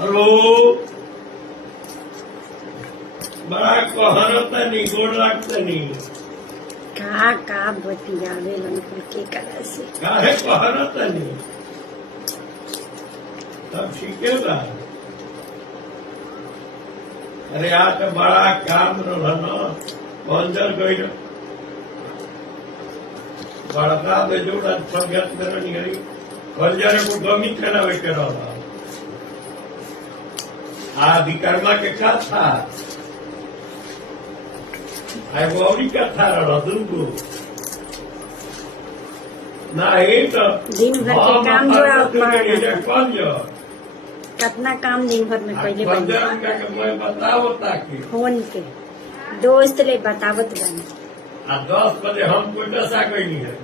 Hello बड़ा कहरतनी गोड़ लागतनी का बतियावे कुल के करा से काहे कहरतनी सब ठीके बा। अरे आज तो बड़ा काम रहल बंजर गई बड़का बेजोड़ संगत करनी है बंजर को गमी करावे के रहा विकर्मा के का था गौरी का था दुर्गो ना तो दिन भर के काम जोड़ा कौन जो कितना काम दिन भर में पहले मैं बताओ ताकि फोन के दोस्त ले बतावत बनी 10 बजे हम कोई दशा कोई नहीं है